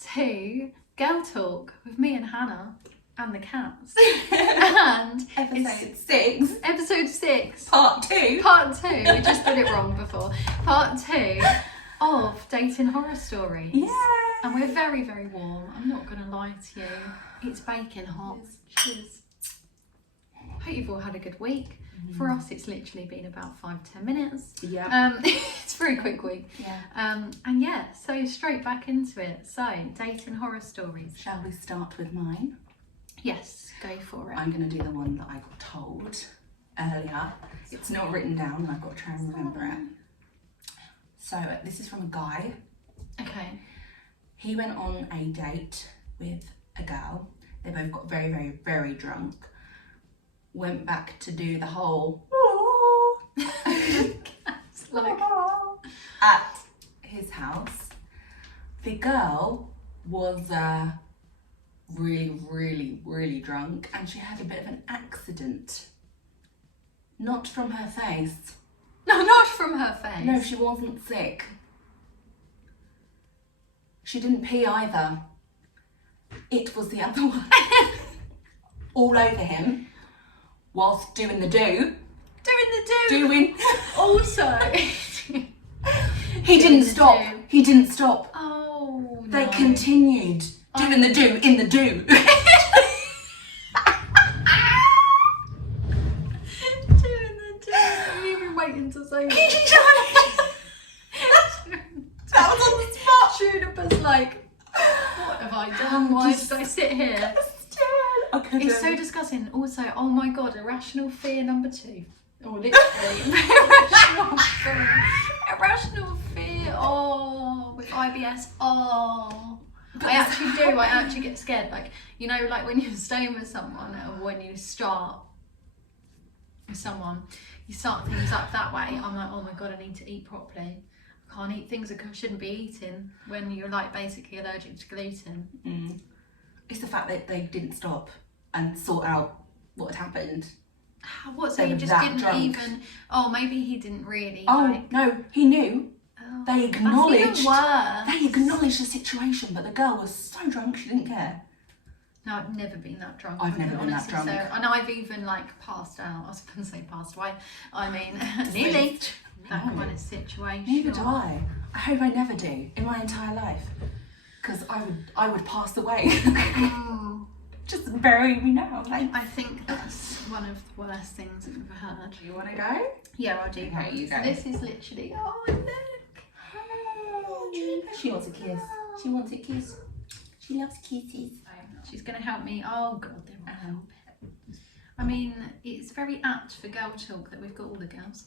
to Girl Talk with me and Hannah and the cats. And episode 6. Part 2. Part 2. We just did it wrong before. Part 2 of Dating Horror Stories. Yeah. And we're very, very warm. I'm not going to lie to you. It's baking hot. Cheers. Hope you've all had a good week. For us, it's literally been about 5-10 minutes. Yeah. It's a very quick week. Yeah. And yeah, so straight back into it. So, dating horror stories. Shall we start with mine? Yes, go for it. I'm going to do the one that I got told earlier. It's not written down and I've got to try and remember it. So this is from a guy. Okay. He went on a date with a girl. They both got very, very, very drunk. Went back to do the whole like at his house. The girl was really, really, really drunk and she had a bit of an accident. Not from her face. No, not from her face. No, she wasn't sick. She didn't pee either. It was the other one. All over him whilst doing the do. Also. He didn't stop. He didn't stop. Oh, no. They continued doing the do in the do. Doing the do. You've been waiting to say that. That was on the spot. Juniper's like, what have I done? Why did I sit here? It's so disgusting. Also, oh my god, irrational fear number 2. Oh, literally. Irrational fear. Oh, with IBS. Oh. I actually get scared. Like, you know, like when you're staying with someone or when you start with someone, you start things up that way. I'm like, oh my god, I need to eat properly. I can't eat things I shouldn't be eating when you're like basically allergic to gluten. Mm. It's the fact that they didn't stop and sort out what had happened. What, so he just didn't drunk. Even... Oh, maybe he didn't really... Oh, no, he knew. Oh, they acknowledged... That's even worse. They acknowledged the situation, but the girl was so drunk she didn't care. No, I've never been that drunk. I've never been that drunk. So, and I've even, like, passed out. I was going to say passed away. I mean, nearly. That kind of situation. Neither do I. I hope I never do in my entire life. Because I would pass away. Just bury me now. Like. I think that's one of the worst things I've ever heard. Do you want to go? Yeah, I do. Okay, you go. This is literally, oh, look. Oh, she wants a kiss. She wants a kiss. She loves kisses. She's going to help me. Oh, God, they won't help it. I mean, it's very apt for girl talk that we've got all the girls.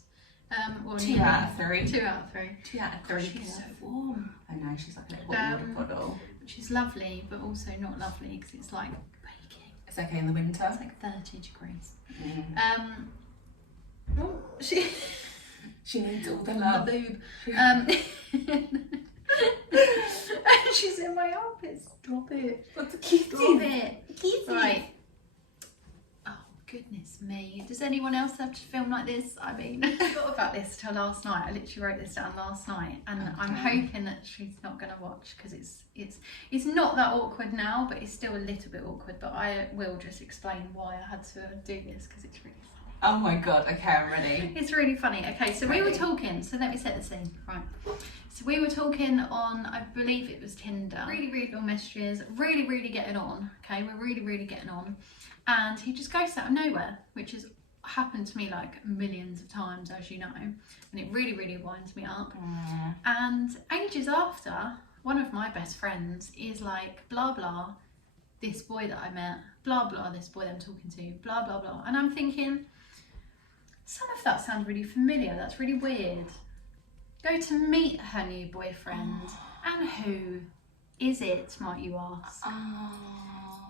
Well, 2 out of 3. 2 out of 3. 2 out of 3. She's so warm. I know, she's like a little water bottle. She's lovely, but also not lovely because it's like baking. It's okay in the winter. It's like 30 degrees. Mm. She needs all the love. The boob. She's in my armpits. Stop it. What's a kiss? Stop it. Right. Oh, goodness me. Does anyone else have to film like this? I mean, I forgot about this till last night. I literally wrote this down last night, and okay. I'm hoping that she's not going to watch because it's not that awkward now, but it's still a little bit awkward. But I will just explain why I had to do this because it's really funny. Oh my god, okay, I'm ready. It's really funny. Okay, so we were talking, so let me set the scene, right. So we were talking on, I believe it was Tinder. Really, really long messages, really, really getting on. Okay, we're really, really getting on. And he just goes out of nowhere, which has happened to me like millions of times, as you know. And it really, really winds me up. And ages after, one of my best friends is like, blah, blah, this boy that I met, blah, blah, this boy that I'm talking to, blah, blah, blah. And I'm thinking, some of that sounds really familiar. That's really weird. Go to meet her new boyfriend. And who is it, might you ask?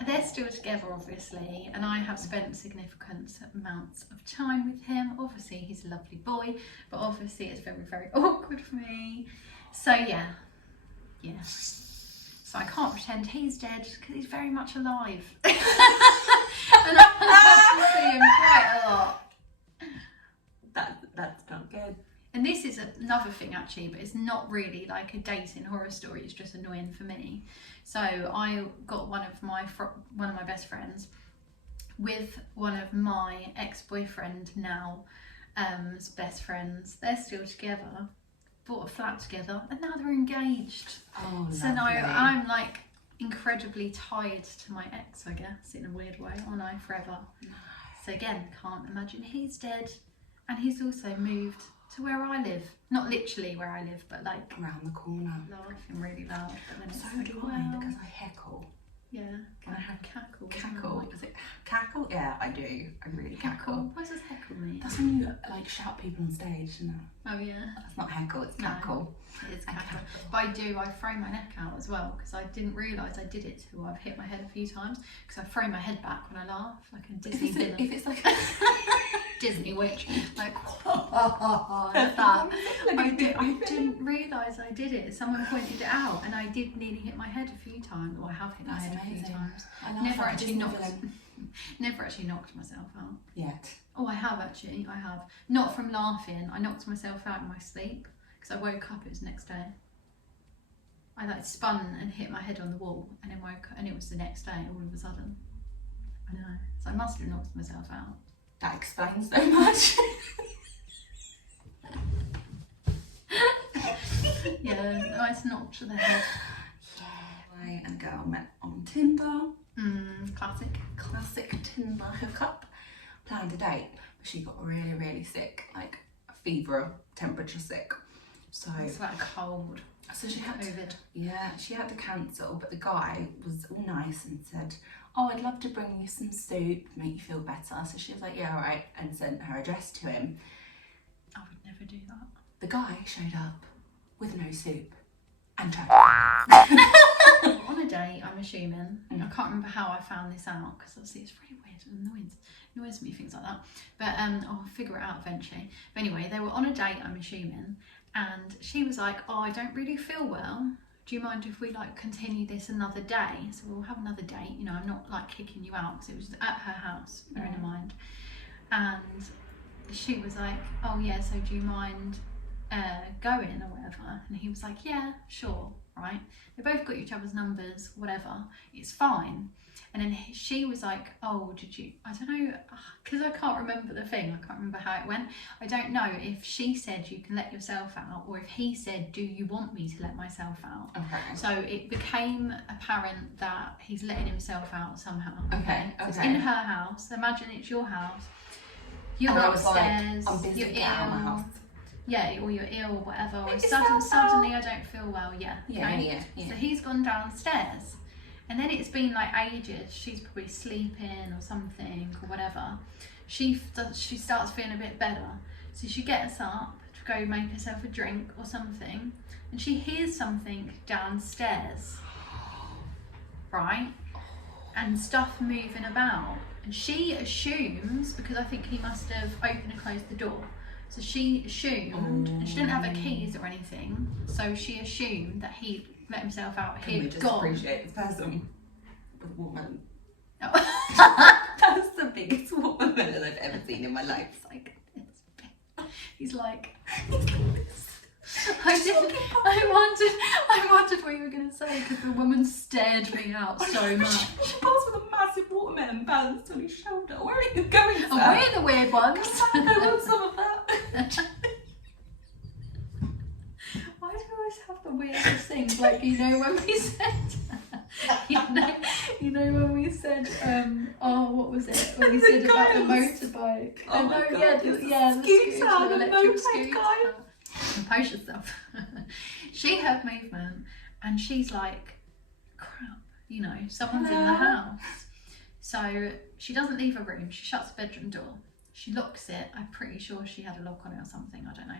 They're still together, obviously, and I have spent significant amounts of time with him. Obviously, he's a lovely boy, but obviously it's very, very awkward for me. So, yeah. So I can't pretend he's dead because he's very much alive. And I have to see him quite a lot. That's not good. and this is another thing actually, but it's not really like a dating horror story, it's just annoying for me. So I got one of my best friends with one of my ex-boyfriend now best friends. They're still together, bought a flat together, and now they're engaged. Oh, so lovely. now I'm like incredibly tied to my ex, I guess, in a weird way, aren't I, forever? No. So again, can't imagine he's dead. And he's also moved to where I live. Not literally where I live, but like around the corner. Laughing really loud. But then it's So like, do wow. I, because I heckle. Yeah, I have cackle. Cackle. Is it cackle? Yeah, I do. I really cackle. What does heckle mean? That's when you like shout people on stage, isn't it? Oh yeah. That's not heckle, it's No. cackle. It is cackle. But I throw my neck out as well, because I didn't realise I did it till I've hit my head a few times, because I throw my head back when I laugh, like a Disney villain. If it's like Disney witch, like like that. I didn't realise I did it. Someone pointed it out, and I did nearly hit my head a few times. Or I have hit my head a few times. Never actually knocked myself out. Yet. Oh, I have actually. I have. Not from laughing. I knocked myself out in my sleep because I woke up. It was the next day. I like spun and hit my head on the wall, and then woke up, and it was the next day all of a sudden. I know. So I must have knocked myself out. That explains so much. Yeah, nice knock to the head. Yeah. I and a girl met on Tinder. Classic Tinder hookup. Planned a date, but she got really, really sick, like fever, temperature sick. So it's like cold. So she had COVID. She had to cancel, but the guy was all nice and said, "Oh, I'd love to bring you some soup, make you feel better." So she was like, "Yeah, all right," and sent her address to him. I would never do that. The guy showed up with no soup and tried. On a date, I'm assuming. I can't remember how I found this out, because obviously it's really weird and annoys me, things like that. But I'll figure it out eventually. But anyway, they were on a date, I'm assuming, and she was like, "Oh, I don't really feel well. Do you mind if we like continue this another day?" So we'll have another date. You know, I'm not like kicking you out, because it was at her house, bearing in mind. And she was like, "Oh yeah, so do you mind going or whatever?" And he was like, "Yeah, sure." Right? They both got each other's numbers, whatever. It's fine. And then she was like, "Oh, did you?" I don't know, because I can't remember the thing. I can't remember how it went. I don't know if she said you can let yourself out, or if he said, "Do you want me to let myself out?" Okay. So it became apparent that he's letting himself out somehow. Okay. So it's in her house. Imagine it's your house. You're and upstairs. I was like, "I'm busy, you're get out of my house." Yeah, or you're ill or whatever. Or Make suddenly I don't feel well. Yeah. Yeah. So he's gone downstairs. And then it's been like ages. She's probably sleeping or something or whatever. She starts feeling a bit better. So she gets up to go make herself a drink or something. And she hears something downstairs. Right? And stuff moving about. And she assumes, because I think he must have opened and closed the door. So she assumed, and she didn't have her keys or anything. So she assumed that he let himself out. Can we just appreciate this person? The woman. Oh. That's the biggest watermelon I've ever seen in my life. It's like this. He's like this. I wondered what you were going to say, because the woman stared me out so much. She passed with a massive watermelon balanced on his shoulder. Where are you going, sir? Oh, we're the weird ones. I want some of that. Why do we always have the weirdest things? Like, you know when we said, you know when we said, oh, what was it? When we said about the motorbike. Oh my God, the scooter, the electric moped scooter. guy. Compose yourself. She heard movement, and she's like, crap, you know, someone's in the house. So she doesn't leave her room. She shuts the bedroom door. She locks it. I'm pretty sure she had a lock on it or something. I don't know.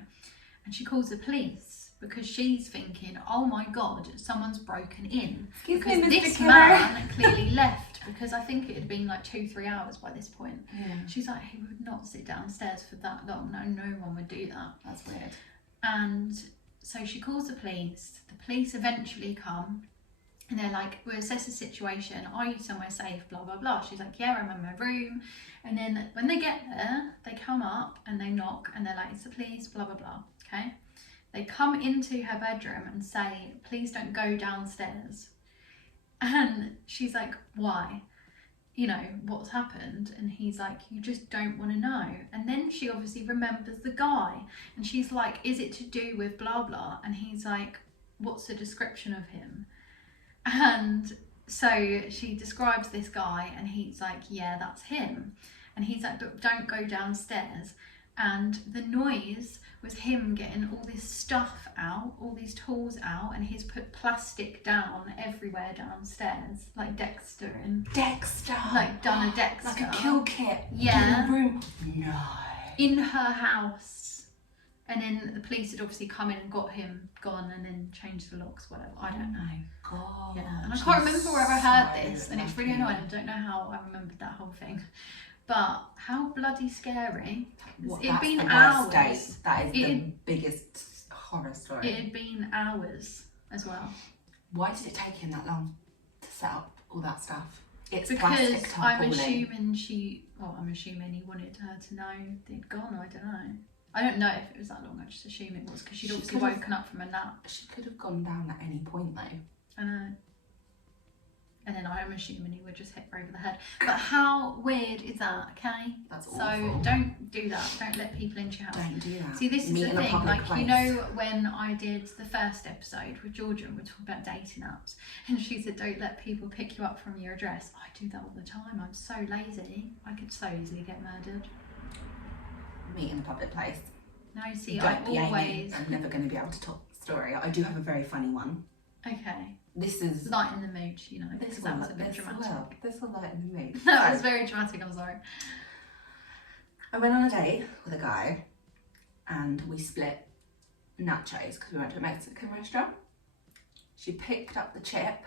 And she calls the police, because she's thinking, oh my God, someone's broken in. Because this man clearly left, because I think it had been like 2-3 hours by this point. Yeah. She's like, he would not sit downstairs for that long. No one would do that. That's weird. And so she calls the police. The police eventually come, and they're like, we'll assess the situation. Are you somewhere safe? Blah, blah, blah. She's like, yeah, I'm in my room. And then when they get there, they come up and they knock, and they're like, it's the police, blah, blah, blah. okay? They come into her bedroom and say, please don't go downstairs. And she's like, why? You know, what's happened? And he's like, you just don't want to know. And then she obviously remembers the guy. And she's like, is it to do with blah, blah? And he's like, what's the description of him? And so she describes this guy and he's like, yeah, that's him. And he's like, but don't go downstairs. And the noise was him getting all this stuff out, all these tools out, and he's put plastic down everywhere downstairs, like Dexter like done a Dexter. Like a kill kit. Yeah. In the room. No. In her house. And then the police had obviously come in and got him gone and then changed the locks, whatever. I don't know. Oh my God. Yeah. And I can't remember where I heard this, and it's really annoying. I don't know how I remembered that whole thing. But how bloody scary. It had been hours. That is the biggest horror story. It had been hours as well. Why did it take him that long to set up all that stuff? It's because plastic I'm tarpaulin. assuming he wanted her to know they'd gone. I don't know. I don't know if it was that long. I just assume it was because she'd obviously woken up from a nap. She could have gone down at any point though. I know. And then I'm assuming he would just hit her over the head. But how weird is that, okay? That's awful. So don't do that. Don't let people into your house. Don't do that. See, this is Meet the in a thing. public Like, place. you know, when I did the first episode with Georgia and we're talking about dating apps, and she said, don't let people pick you up from your address. I do that all the time. I'm so lazy. I could so easily get murdered. Meet in a public place. No, see, Don't be always... Amy. I'm never going to be able to top the story. I do have a very funny one. Okay. This is... Lighten the mood, you know, because that was a bit this dramatic. This will lighten the mood. That was very dramatic, I'm sorry. I went on a date with a guy and we split nachos because we went to a Mexican restaurant. She picked up the chip,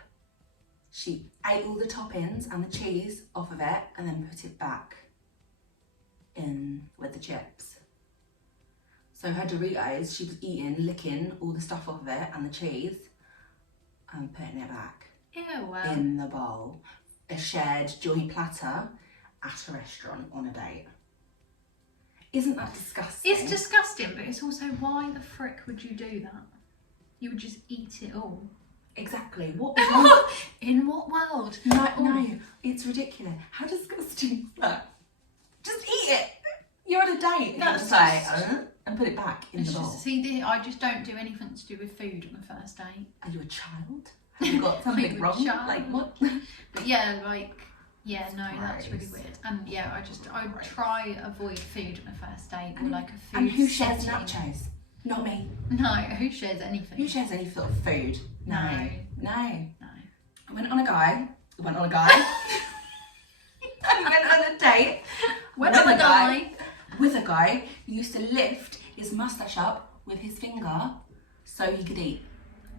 she ate all the toppings and the cheese off of it and then put it back in with the chips. So her Doritos, she was eating, licking all the stuff off of it and the cheese and putting it back Ew. in the bowl. A shared joint platter at a restaurant on a date. Isn't that disgusting? It's disgusting, but it's also, why the frick would you do that? You would just eat it all. Exactly. What was wrong? In what world? No, it's ridiculous. How disgusting is that? Just eat it. You're on a date. That's just like, and put it back in the bowl. I just don't do anything to do with food on the first date. Are you a child? Have you got something wrong? Child. Like what? But yeah, like, yeah, no, that's really Gross. weird. And yeah, I would try avoid food on a first date or like a food And who shares setting. nachos? Not me. No, who shares anything? Who shares any sort of food? No. No. No. I went on a guy. I went on a date With a guy. with a guy who used to lift his mustache up with his finger so he could eat.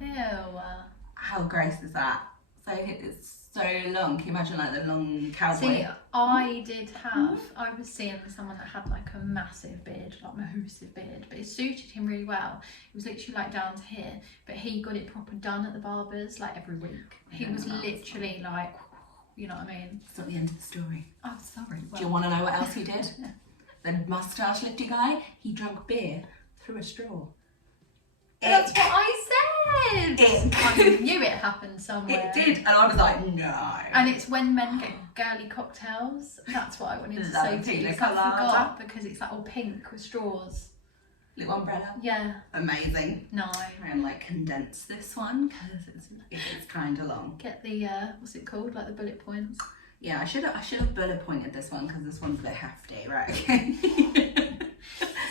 Ew. How gross is that? So it's so long. Can you imagine like the long cowboy? See, I was seeing someone that had like a massive beard, like massive beard, but it suited him really well. It was literally like down to here, but he got it proper done at the barber's like every week. He was literally like, you know what I mean? It's not the end of the story. Oh, sorry. Do you want to know what else he did? The mustache lifty guy, he drank beer through a straw. That's what I said! Ick. I knew it happened somewhere. It did, and I was like, no. And it's when men get girly cocktails. That's what I wanted to say to you. Pina I forgot colada. because it's like all pink with straws. Little umbrella. Yeah. Amazing. No. Try and like condense this one because it's kind of long. Get the what's it called? Like the bullet points. Yeah, I should have bullet pointed this one because this one's a bit hefty, right? Okay.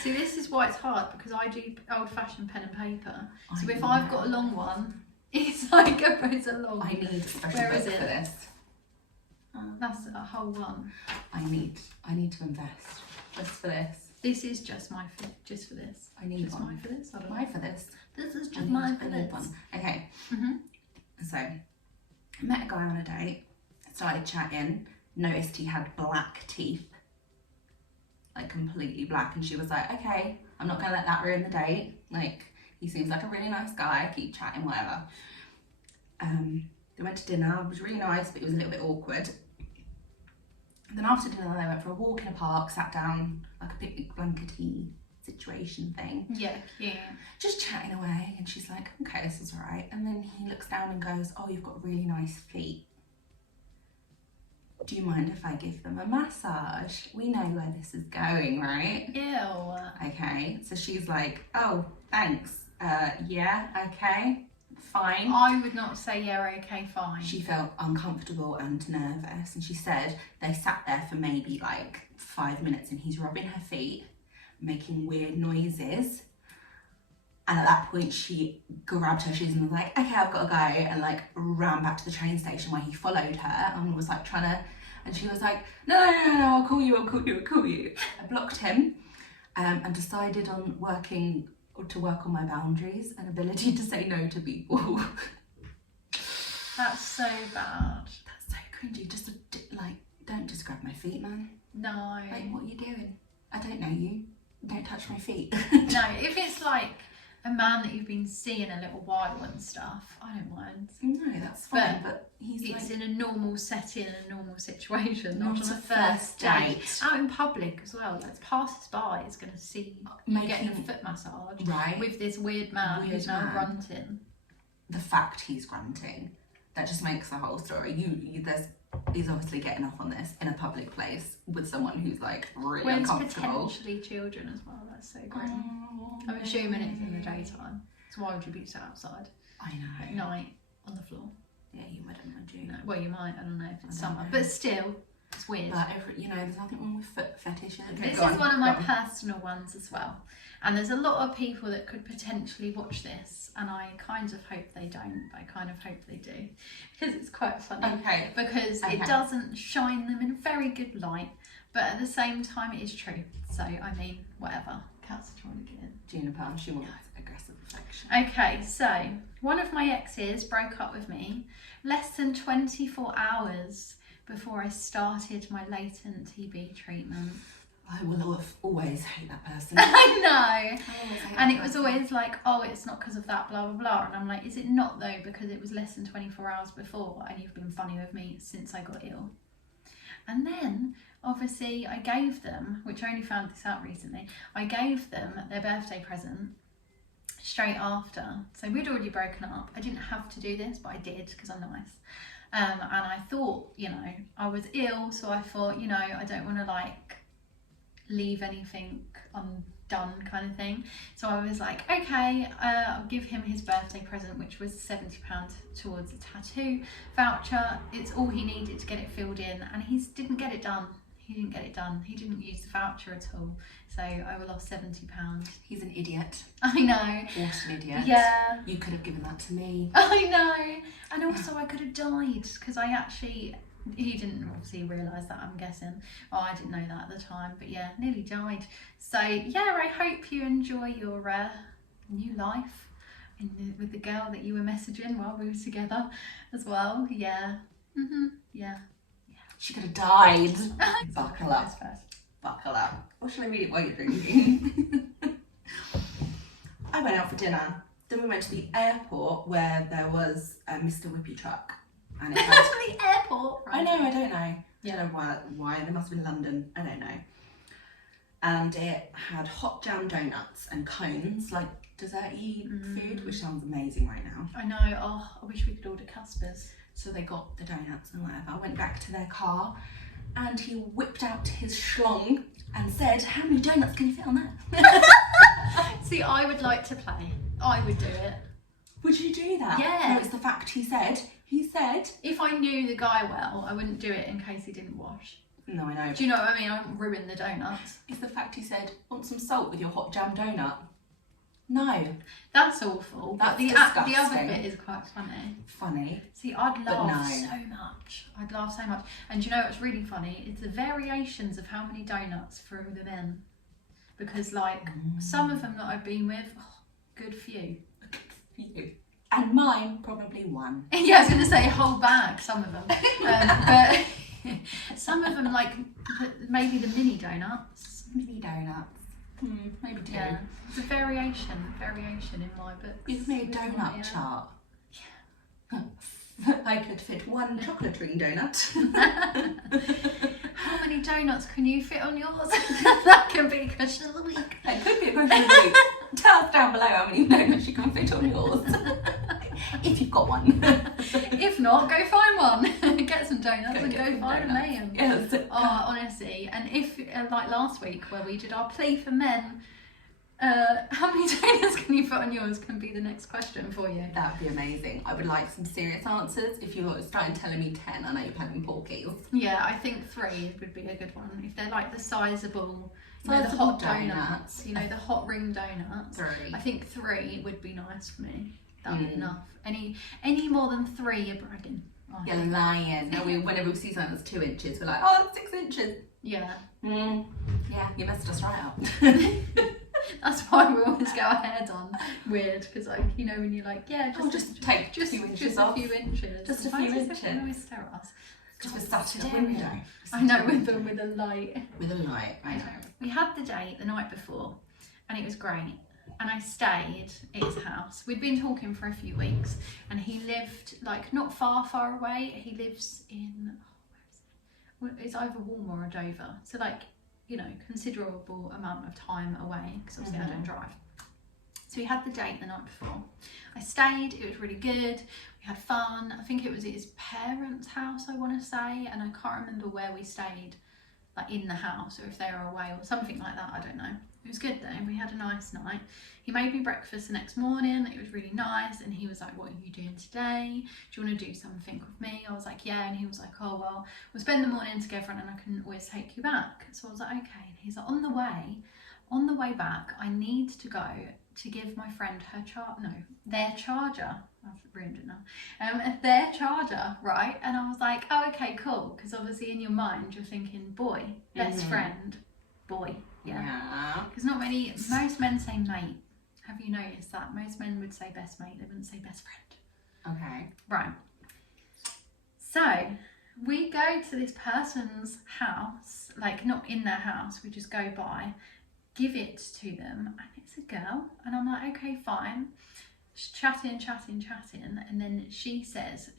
See, this is why it's hard because I do old-fashioned pen and paper. So if know. I've got a long one, it's like it's a long. I need a special Where book is it? for this. That's a whole one. I need to invest just for this. This is just just for this. I need just one. mine for this. I don't know. Why for this? This is I just need- mine for I need this. one. Okay. Mhm. So, I met a guy on a date, started chatting, noticed he had black teeth, like completely black, and she was like, okay, I'm not gonna let that ruin the date. Like, he seems like a really nice guy, keep chatting, whatever. They went to dinner, it was really nice, but it was a little bit awkward. And then after dinner, they went for a walk in a park, sat down, like a picnic blankety situation thing. Yeah. Just chatting away, and she's like, okay, this is all right. And then he looks down and goes, oh, you've got really nice feet. Do you mind if I give them a massage? We know where this is going, right? Ew. Okay, so she's like, oh, thanks. Yeah, okay, fine. I would not say yeah, okay, fine. She felt uncomfortable and nervous, and she said they sat there for maybe like 5 minutes, and he's rubbing her feet, making weird noises. And at that point, she grabbed her shoes and was like, okay, I've got to go, and like ran back to the train station, where he followed her and was like trying to, and she was like, no, I'll call you. I blocked him and decided on work on my boundaries and ability to say no to people. That's so bad. That's so cringy. Just like, don't just grab my feet, man. No. Like, what are you doing? I don't know you. Don't touch my feet. No, if it's like a man that you've been seeing a little while and stuff, I don't mind. No, that's fine, but it's like, in a normal setting, in a normal situation, not on a a first date. date. Out in public as well, like passers-by is going to see you getting a foot massage with this weird man who's now grunting. The fact he's grunting, that just makes the whole story. He's obviously getting off on this in a public place with someone who's like really uncomfortable. Potentially children as well. That's so grim. I'm assuming it's in the daytime. So why would you be sat outside? I know. At night on the floor. Yeah, you wouldn't, would you? No. Well, you might. I don't know if it's summer, but still, it's weird. But there's nothing wrong with foot fetishes. Okay, this is one of my personal ones as well, and there's a lot of people that could potentially watch this, and I kind of hope they don't, but I kind of hope they do, because it's quite funny. Okay. Because it doesn't shine them in a very good light, but at the same time it is true. So I mean, whatever. Cats are trying to get in. Juniper, she wants aggressive affection. Okay, so one of my exes broke up with me less than 24 hours before I started my latent TB treatment. I will always hate that person. I know. And it was always like, oh, it's not because of that, blah, blah, blah. And I'm like, is it not though? Because it was less than 24 hours before and you've been funny with me since I got ill. And then, obviously, I gave them, which I only found this out recently, I gave them their birthday present straight after. So we'd already broken up. I didn't have to do this, but I did because I'm nice. And I thought, I was ill, so I thought, I don't want to like leave anything undone kind of thing. So I was like, okay, I'll give him his birthday present, which was £70 towards a tattoo voucher. It's all he needed to get it filled in, and he didn't get it done. He didn't use the voucher at all. So I lost £70. He's an idiot. I know. What an idiot. Yeah. You could have given that to me. I know. And also I could have died because he didn't obviously realise that, I'm guessing. Oh, I didn't know that at the time, but yeah, nearly died. So yeah, I hope you enjoy your new life with the girl that you were messaging while we were together as well. Yeah. Yeah. She could have died. Buckle up. Buckle up. Or shall I read it while you're drinking? I went out for dinner. Then we went to the airport where there was a Mr. Whippy truck. And it had... the airport? Right. I know, I don't know. Yeah. I don't know why. They must have been London. I don't know. And it had hot jam donuts and cones, like dessert-y food, which sounds amazing right now. I know. Oh, I wish we could order Caspers. So they got the donuts and whatever. I went back to their car and he whipped out his schlong and said, how many donuts can you fit on that? See, I would like to play. I would do it. Would you do that? Yeah. No, it's the fact he said. He said. If I knew the guy well, I wouldn't do it in case he didn't wash. No, I know. Do you know what I mean? I wouldn't ruin the donuts. It's the fact he said, want some salt with your hot jam donut? No. That's awful. That's the other bit is quite funny. Funny. See, I'd laugh so much. I'd laugh so much. And do you know what's really funny? It's the variations of how many donuts for the men. Because like some of them that I've been with, good few. Good few. And mine, probably one. Yeah, I was going to say a whole bag, some of them. But some of them, like maybe the mini donuts. Mini donuts. Maybe two. Yeah, it's a variation in my book. You've made a donut chart. Yeah. I could fit one chocolate ring donut. How many many donuts can you fit on yours? That can be a question of the week. That could be a question of the week. Tell us down below how many donuts you can fit on yours. If you've got one. If not, go find one. Get some donuts and go find a man. Yes. Oh, honestly. And if, like last week where we did our plea for men, how many donuts can you put on yours can be the next question for you. That'd be amazing. I would like some serious answers. If you're starting telling me 10, I know you're planning porkies. Yeah, I think 3 would be a good one. If they're like the sizable, you know, the hot donuts, you know, the hot ring donuts. 3. I think 3 would be nice for me. That would be enough. Any more than 3, you're bragging. Oh, you're lying. No, whenever we see something that's 2 inches, we're like, oh, that's 6 inches. Yeah. Yeah, you messed us right up. That's why we always go ahead on weird, because like, you know, when you're like, yeah, just take a few inches off. Just a few inches. Just a few inches. Always stare at us. Because we're sat in a window. I know, with a light. With a light, I know. We had the date the night before, and it was great. And I stayed at his house. We'd been talking for a few weeks, and he lived like not far away. He lives in, it's either Walmer or Dover. So like, you know, considerable amount of time away, because obviously I don't drive. So we had the date the night before. I stayed, it was really good. We had fun. I think it was at his parents' house, I want to say, and I can't remember where we stayed, like in the house, or if they were away or something like that, I don't know. It was good though, we had a nice night. He made me breakfast the next morning, it was really nice, and he was like, what are you doing today? Do you want to do something with me? I was like, yeah, and he was like, oh well, we'll spend the morning together and then I can always take you back. So I was like, okay. And he's like, on the way back, I need to go to give my friend their charger. I've ruined it now. Their charger, right? And I was like, oh, okay, cool. Because obviously in your mind, you're thinking, boy, best friend, boy. Yeah. Because most men say mate. Have you noticed that? Most men would say best mate, they wouldn't say best friend. Okay. Right. So we go to this person's house, like not in their house, we just go by, give it to them, and it's a girl. And I'm like, okay, fine. Just chatting, and then she says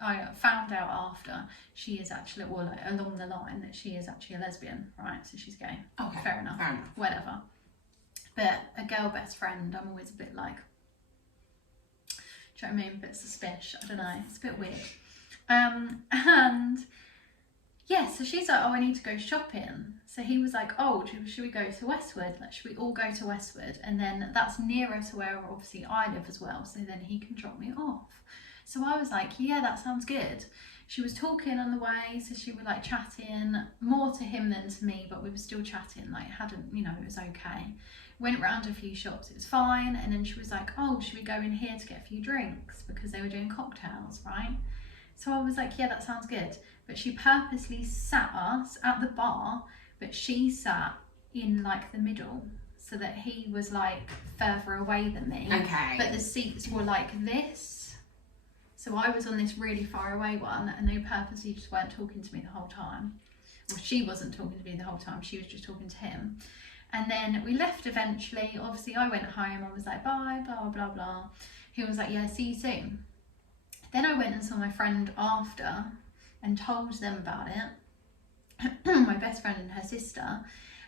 I found out after she is actually, well, like, along the line that she is actually a lesbian, right? So she's gay. Okay. Fair enough. Whatever. But a girl best friend, I'm always a bit like, do you know what I mean? A bit suspicious. I don't know. It's a bit weird. And yeah, so she's like, oh, I need to go shopping. So he was like, oh, should we go to Westwood? Like, should we all go to Westwood? And then that's nearer to where obviously I live as well. So then he can drop me off. So I was like, yeah, that sounds good. She was talking on the way. So she was like chatting more to him than to me, but we were still chatting, like hadn't, you know, it was okay. Went round a few shops, it was fine. And then she was like, oh, should we go in here to get a few drinks? Because they were doing cocktails, right? So I was like, yeah, that sounds good. But she purposely sat us at the bar, but she sat in like the middle so that he was like further away than me. Okay. But the seats were like this. So I was on this really far away one, and they purposely just weren't talking to me the whole time. Well, she wasn't talking to me the whole time, she was just talking to him. And then we left eventually. Obviously I went home, I was like, bye, blah, blah, blah. He was like, yeah, see you soon. Then I went and saw my friend after and told them about it. My best friend and her sister.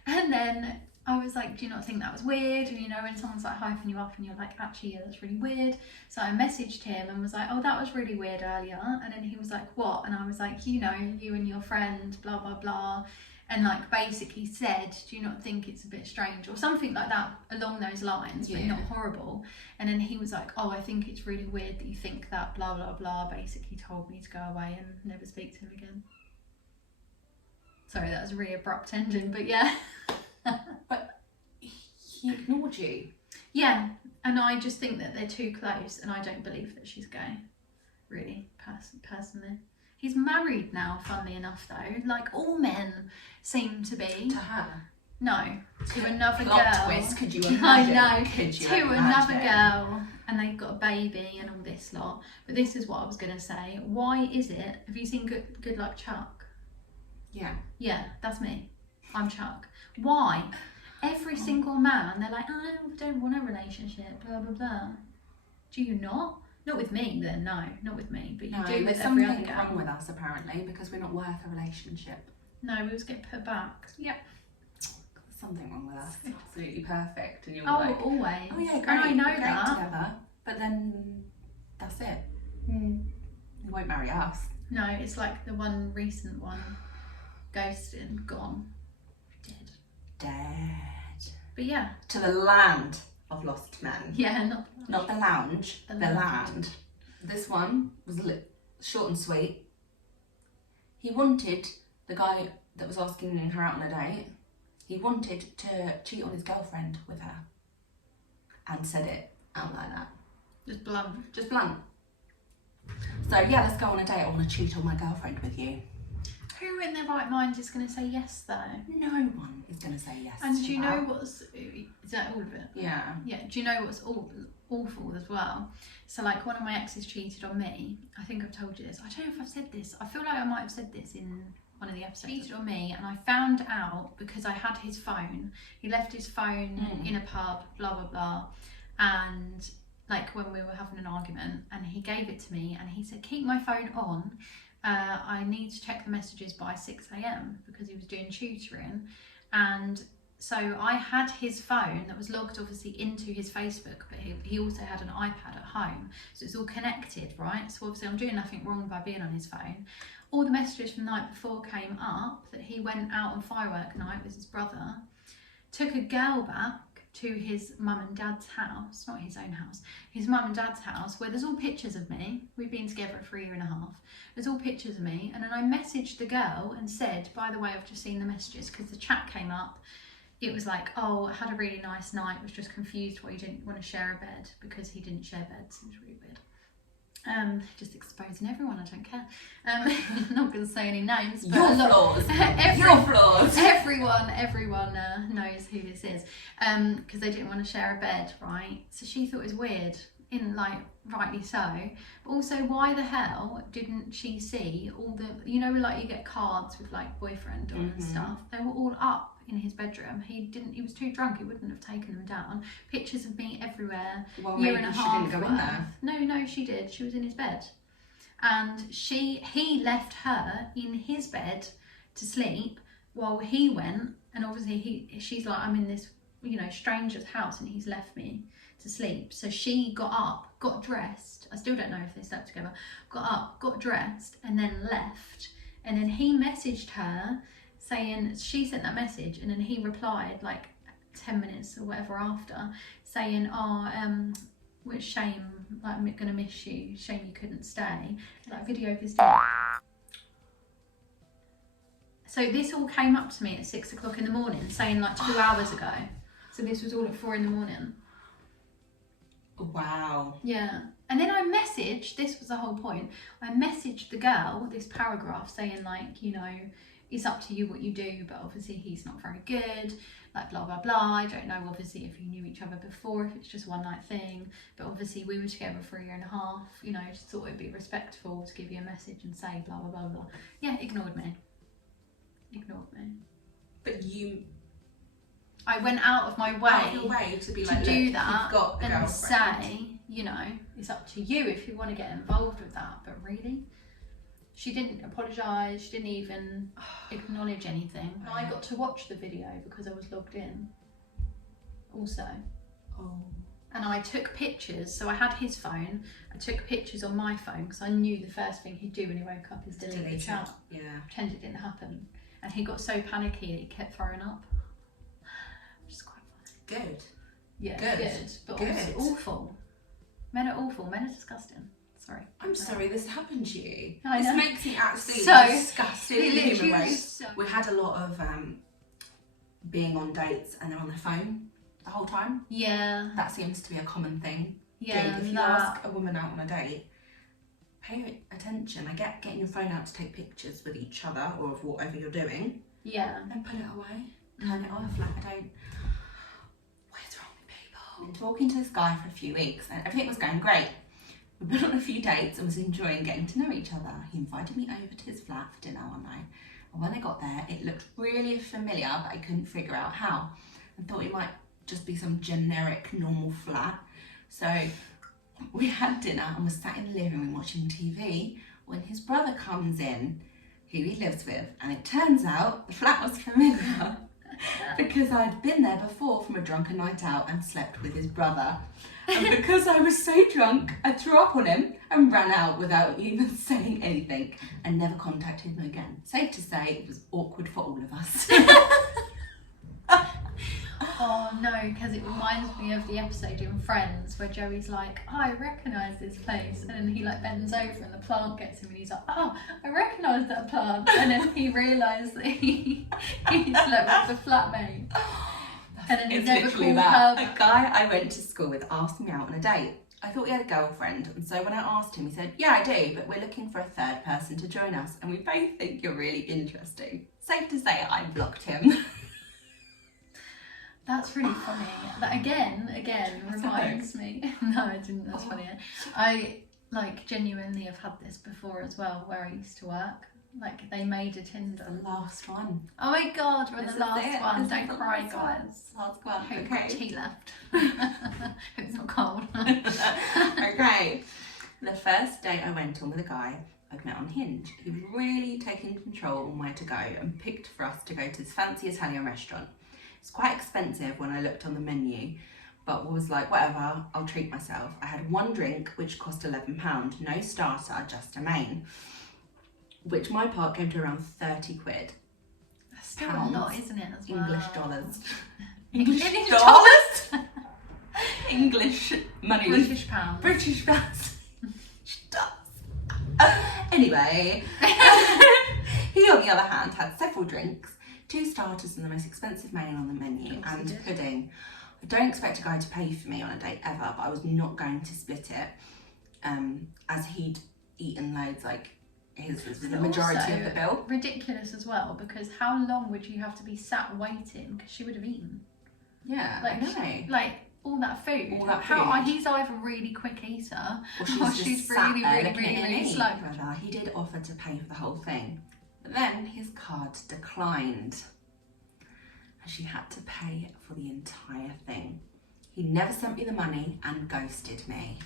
And then I was like, do you not think that was weird? And you know, when someone's like hyping you up and you're like, actually, yeah, that's really weird. So I messaged him and was like, oh, that was really weird earlier. And then he was like, what? And I was like, you know, you and your friend, blah, blah, blah. And like basically said, do you not think it's a bit strange? Or something like that along those lines, but not horrible. And then he was like, oh, I think it's really weird that you think that, blah, blah, blah. Basically told me to go away and never speak to him again. Sorry, that was a really abrupt ending, but yeah. But he ignored you. Yeah, and I just think that they're too close, and I don't believe that she's gay, really, personally. He's married now, funnily enough, though. Like, all men seem to be. To her? No, to another Plot girl. twist, could you imagine? I know, could you to imagine? another girl, and they've got a baby and all this lot. But this is what I was going to say. Why is it, have you seen Good Luck Chuck? Yeah. Yeah, that's me. I'm Chuck. Why? Every single man, they're like, oh, I don't want a relationship, blah, blah, blah. Do you not? Not with me, then, no, not with me. But you do with every other girl. There's something wrong with us, apparently, because we're not worth a relationship. No, we always get put back. Yep. There's something wrong with us. It's absolutely perfect. And you're Oh, like, always. oh yeah, great, and I know great that. together. But then that's it. You won't marry us. No, it's like the one recent one. Ghosted, gone, Dead. But yeah. To the land of lost men. Yeah, not the lounge. The land. land. This one was short and sweet. He wanted the guy that was asking her out on a date. He wanted to cheat on his girlfriend with her, and said it out like that. Just blunt. Just blunt. So yeah, let's go on a date. I want to cheat on my girlfriend with you. Who in their right mind is going to say yes though? No one is going to say yes. And to do you that. know what's, is that all of it? Yeah. Yeah, do you know what's awful as well? So like one of my exes cheated on me. I think I've told you this. I don't know if I've said this. I feel like I might have said this in one of the episodes. Cheated on me, and I found out because I had his phone. He left his phone in a pub, blah, blah, blah. And like when we were having an argument, and he gave it to me and he said, keep my phone on. I need to check the messages by 6 a.m. because he was doing tutoring. And so I had his phone that was logged obviously into his Facebook, but he also had an iPad at home. So it's all connected, right? So obviously I'm doing nothing wrong by being on his phone. All the messages from the night before came up that he went out on firework night with his brother, took a girl back to his mum and dad's house, not his own house, his mum and dad's house, where there's all pictures of me. We've been together for 1.5 years. There's all pictures of me. And then I messaged the girl and said, by the way, I've just seen the messages, because the chat came up. It was like, oh, I had a really nice night, was just confused why you didn't want to share a bed, because he didn't share beds. It was really weird. Just exposing everyone, I don't care. I'm not going to say any names. But Your flaws. Your flaws. Everyone knows who this is, because they didn't want to share a bed, right? So she thought it was weird, rightly so. But also, why the hell didn't she see all the, like you get cards with like boyfriend on and stuff? They were all up in his bedroom. He was too drunk, he wouldn't have taken them down. Pictures of me everywhere. Well, 1.5 maybe years she didn't go in there. No, she did. She was in his bed, and he left her in his bed to sleep while he went. And obviously she's like, I'm in this stranger's house and he's left me to sleep. So she got up, got dressed. I still don't know if they slept together. Got up, got dressed, and then left. And then he messaged her saying, she sent that message, and then he replied like 10 minutes or whatever after, saying, with shame, like, I'm gonna miss you, shame you couldn't stay, like video of his death. So this all came up to me at 6 o'clock in the morning, saying like 2 hours ago. So this was all at 4 in the morning. Wow. Yeah. And then I messaged, this was the whole point, I messaged the girl this paragraph saying like, it's up to you what you do, but obviously he's not very good, like blah, blah, blah. I don't know, obviously, if you knew each other before, if it's just a one night thing, but obviously we were together for 1.5 years, just thought it'd be respectful to give you a message and say blah, blah, blah, blah. Yeah, ignored me. But I went out of my way, to be like, to do look, that you've got a and girlfriend. say, it's up to you if you want to get involved with that. But really, she didn't apologise, she didn't even acknowledge anything. And I got to watch the video because I was logged in also. Oh. And I took pictures, so I had his phone, I took pictures on my phone because I knew the first thing he'd do when he woke up is delete the chat. Yeah. Pretend it didn't happen. And he got so panicky that he kept throwing up. Which is quite funny. Good. Yeah, Good. But Good. also awful. Men are awful, men are disgusting. Sorry. I'm sorry this happened to you. I know. This makes me absolutely So disgusted in the human race. We had a lot of being on dates and they're on their phone the whole time. Yeah. That seems to be a common thing. Yeah. If you ask a woman out on a date, pay attention. I get getting your phone out to take pictures with each other or of whatever you're doing. Yeah. Then put it away. Turn it off. Like, I don't. What is wrong with people? Been talking to this guy for a few weeks and everything was going great. We've been on a few dates and was enjoying getting to know each other. He invited me over to his flat for dinner one night. And when I got there, it looked really familiar, but I couldn't figure out how. I thought it might just be some generic, normal flat. So we had dinner and was sat in the living room watching TV when his brother comes in who he lives with. And it turns out the flat was familiar because I'd been there before from a drunken night out and slept with his brother. And because I was so drunk, I threw up on him and ran out without even saying anything and never contacted him again. Safe to say, it was awkward for all of us. Oh no, because it reminds me of the episode in Friends where Joey's like, oh, I recognise this place, and then he like bends over and the plant gets him and he's like, oh, I recognise that plant, and then he realised that he slept with the flatmate. And then he never called her. A guy I went to school with asked me out on a date. I thought he had a girlfriend, and so when I asked him, he said, yeah, I do, but we're looking for a third person to join us, and we both think you're really interesting. Safe to say, I blocked him. That's really funny. That again reminds me. No, I didn't. That's funny. I like genuinely have had this before as well, where I used to work. Like they made a Tinder. The last one. Oh my god, we're the last one. Don't cry, guys. guys. Last one. Hope Okay. tea left. Hope it's not cold. Okay. The first date I went on with a guy I'd met on Hinge. He was really taking control on where to go and picked for us to go to this fancy Italian restaurant. It's quite expensive when I looked on the menu, but was like, whatever, I'll treat myself. I had one drink, which cost £11, no starter, just a main, which my part came to around 30 quid. That's still a lot, isn't it, as well? English dollars. English dollars? English money. British pounds. British pounds. Anyway, he on the other hand had several drinks, 2 starters and the most expensive main on the menu, and pudding. I don't expect a guy to pay for me on a date ever, but I was not going to split it, as he'd eaten loads, like his was the majority of the bill. Ridiculous as well, because how long would you have to be sat waiting? Because she would have eaten. Yeah, like, I know. Like all that food. He's either a really quick eater, or she's really slow. He did offer to pay for the whole thing, but then his card declined, and she had to pay for the entire thing. He never sent me the money and ghosted me.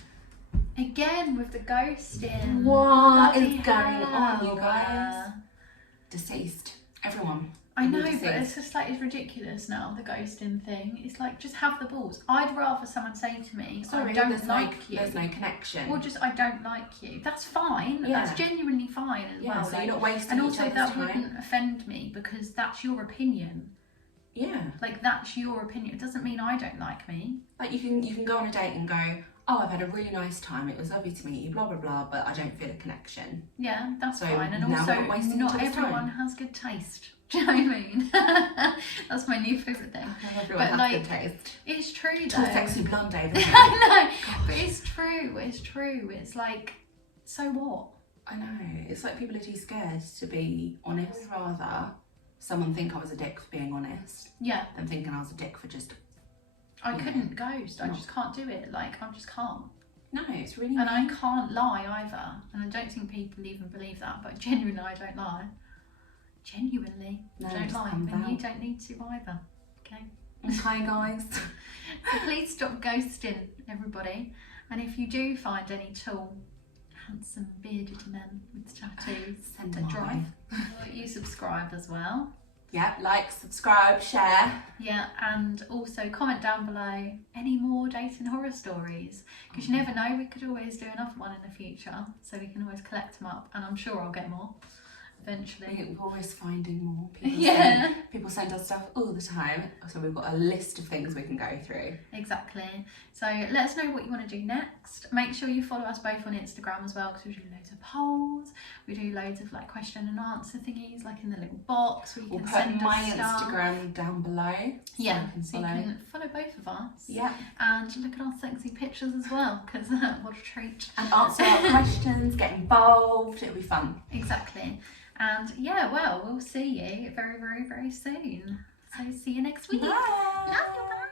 Again with the ghosting. What is going on, you guys? Deceased. Everyone. I know, but it's just like, it's ridiculous now, the ghosting thing. It's like, just have the balls. I'd rather someone say to me, sorry, I don't like you. There's no connection. Or just, I don't like you. That's fine. Yeah. That's genuinely fine as well. So you're not wasting and each also other's that time. wouldn't offend me, because that's your opinion. Yeah. Like, that's your opinion. It doesn't mean I don't like me. Like, you can go on a date and go, oh, I've had a really nice time, it was lovely to meet you, blah, blah, blah, but I don't feel a connection. Yeah, that's So fine. And now also, we're not wasting not each other's everyone time. has good taste. Do you know what I mean? That's my new favourite thing. Everyone But, has like, good taste. It's true, It's though. all sexy blonde, David. I know, but it's true. It's true. It's like, so what? I know. It's like people are too scared to be honest, rather someone think I was a dick for being honest Yeah. than thinking I was a dick for just... I couldn't ghost. I just can't do it. Like, I just can't. No, it's really... And I can't lie either. And I don't think people even believe that, but genuinely, I don't lie. Genuinely, No, I don't just lie. comes And you out. don't need to either. Okay? Okay, guys. So please stop ghosting, everybody. And if you do find any tall, handsome, bearded men with tattoos Send that them drive, my you subscribe as well. Yeah, like, subscribe, share. Yeah, and also comment down below any more dating horror stories, because you never know, we could always do another one in the future, so we can always collect them up, and I'm sure I'll get more eventually. We're always finding more. People send us stuff all the time, so we've got a list of things we can go through. Exactly. So let us know what you want to do next. Make sure you follow us both on Instagram as well, because we do loads of polls. We do loads of like question and answer thingies, like in the little box where you We'll can put send my us stuff. Instagram down below. Yeah, so so you can follow both of us. Yeah. And look at our sexy pictures as well, because what a treat. And answer our questions, get involved, it'll be fun. Exactly. And yeah, well, we'll see you very, very, very soon. So see you next week. Bye. Love you, bye.